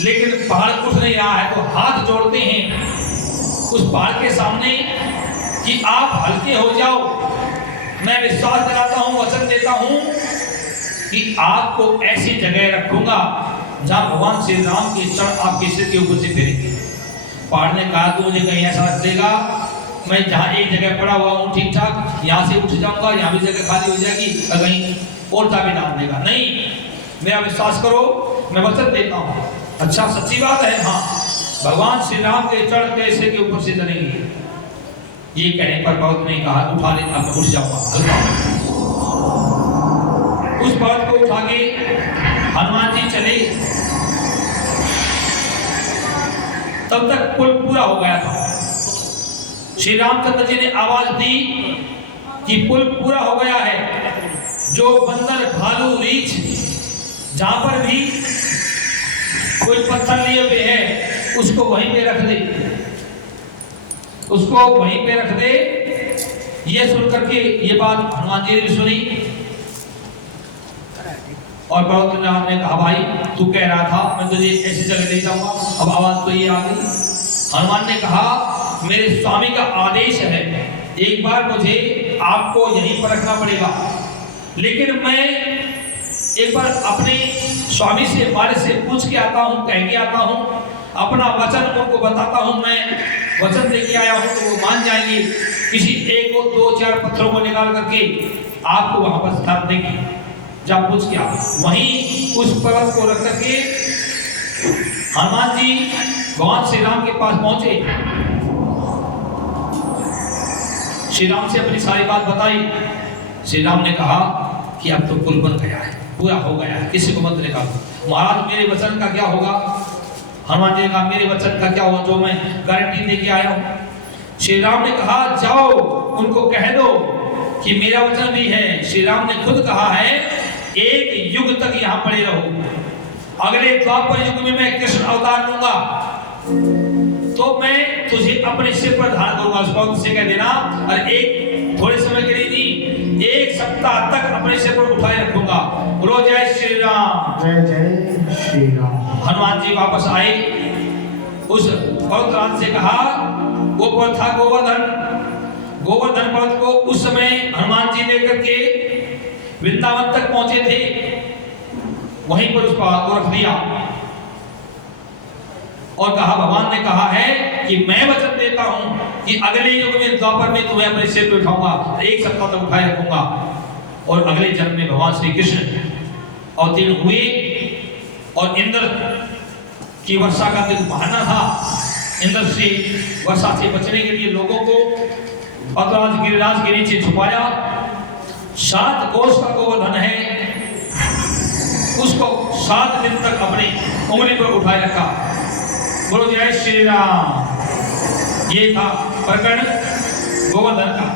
लेकिन पहाड़ उठ नहीं रहा है, तो हाथ जोड़ते हैं उस पहाड़ के सामने कि आप हल्के हो जाओ। मैं विश्वास दिलाता हूं, वचन देता हूं कि आपको ऐसी जगह रखूंगा जहां भगवान श्री राम के चरण आपके सिर के ऊपर से फेरेंगे। पहाड़ ने कहा तू मुझे कहीं ऐसा रख देगा, मैं जहां एक जगह पड़ा हुआ हूं ठीक ठाक, यहां से उठ जाऊंगा, यहां भी जगह खाली हो जाएगी, और कहीं और भी डाल देगा। नहीं, मेरा विश्वास करो, मैं वचन देता हूं। अच्छा, सच्ची बात है। हाँ, भगवान श्री राम के चरण के सिर के ऊपर से चलेंगे। ये कहने पर बहुत ने कहा उठा ले, अब उठ जाऊंगा हल्का। उस पर्वत को उठा के हनुमान जी चले। तब तक पुल पूरा हो गया था। श्री रामचंद्र जी ने आवाज दी कि पुल पूरा हो गया है। जो बंदर, भालू, रीछ जहां पर भी कोई पत्थर लिए हुए है उसको वहीं पे रख दे, उसको वहीं पे रख दे। ये सुन करके ये बात हनुमान जी ने भी सुनी और पर्वतराज ने कहा भाई तू कह रहा था मैं तुझे ऐसी जगह ले जाऊंगा, अब आवाज तो ये आ गई। हनुमान ने कहा मेरे स्वामी का आदेश है, एक बार मुझे आपको यहीं पर रखना पड़ेगा, लेकिन मैं एक बार अपने स्वामी से, मारे से पूछ के आता हूँ, कह के आता हूँ, अपना वचन उनको बताता हूँ, मैं वचन लेके आया हूँ तो वो मान जाएंगे। किसी एक दो चार पत्थरों को निकाल करके आपको वहां पर स्थान देंगे। जब पूछ के आओ, वहीं उस पर्वत को रख करके हनुमान जी भगवान श्री राम के पास पहुंचे। श्री राम से अपनी सारी बात बताई। श्री राम ने कहा कि अब तो पुल बन गया है, पूरा हो गया है, किसी को मत निकालो। महाराज मेरे वचन का क्या होगा? हनुमान जी ने कहा मेरे वचन का क्या होगा जो मैं गारंटी दे के आया हूं। श्री राम ने कहा जाओ उनको कह दो कि मेरा वचन भी है। श्री राम ने खुद कहा है एक युग तक यहां पड़े रहो, अगले द्वापर युग में मैं कृष्ण अवतार लूंगा तो मैं तुझे अपने सिर पर धारण करूंगा। उसको से कह देना, और एक थोड़े समय के लिए नहीं, एक सप्ताह तक अपने सिर पर उठाए रखूंगा। बोलो जय श्री राम। जय जय श्री राम। हनुमान जी वापस आए। उस पर्वतराज से कहा, वो पर्वत था गोवर्धन, गोवर्धन पर्वत को उस समय हनुमान जी लेकर के वृंदावन तक पहुंचे थे, वहीं पर उस पर्वत को रख दिया और कहा भगवान ने कहा है कि मैं वचन देता हूं कि अगले युग में द्वापर में तुम्हें अपने सिर पे उठाऊंगा, एक सप्ताह तक उठाए रखूंगा। और अगले जन्म में भगवान श्री कृष्ण अवतीर्ण हुए और इंद्र की वर्षा का दिन बहाना था। इंद्र से वर्षा से बचने के लिए लोगों को पर्वतराज गिरिराज के नीचे छुपाया। 7 कोस का गोवर्धन है, उसको 7 दिन तक अपनी उंगली पर उठाए रखा। बोलो जय श्री राम। ये था प्रकरण गोवर्धन का।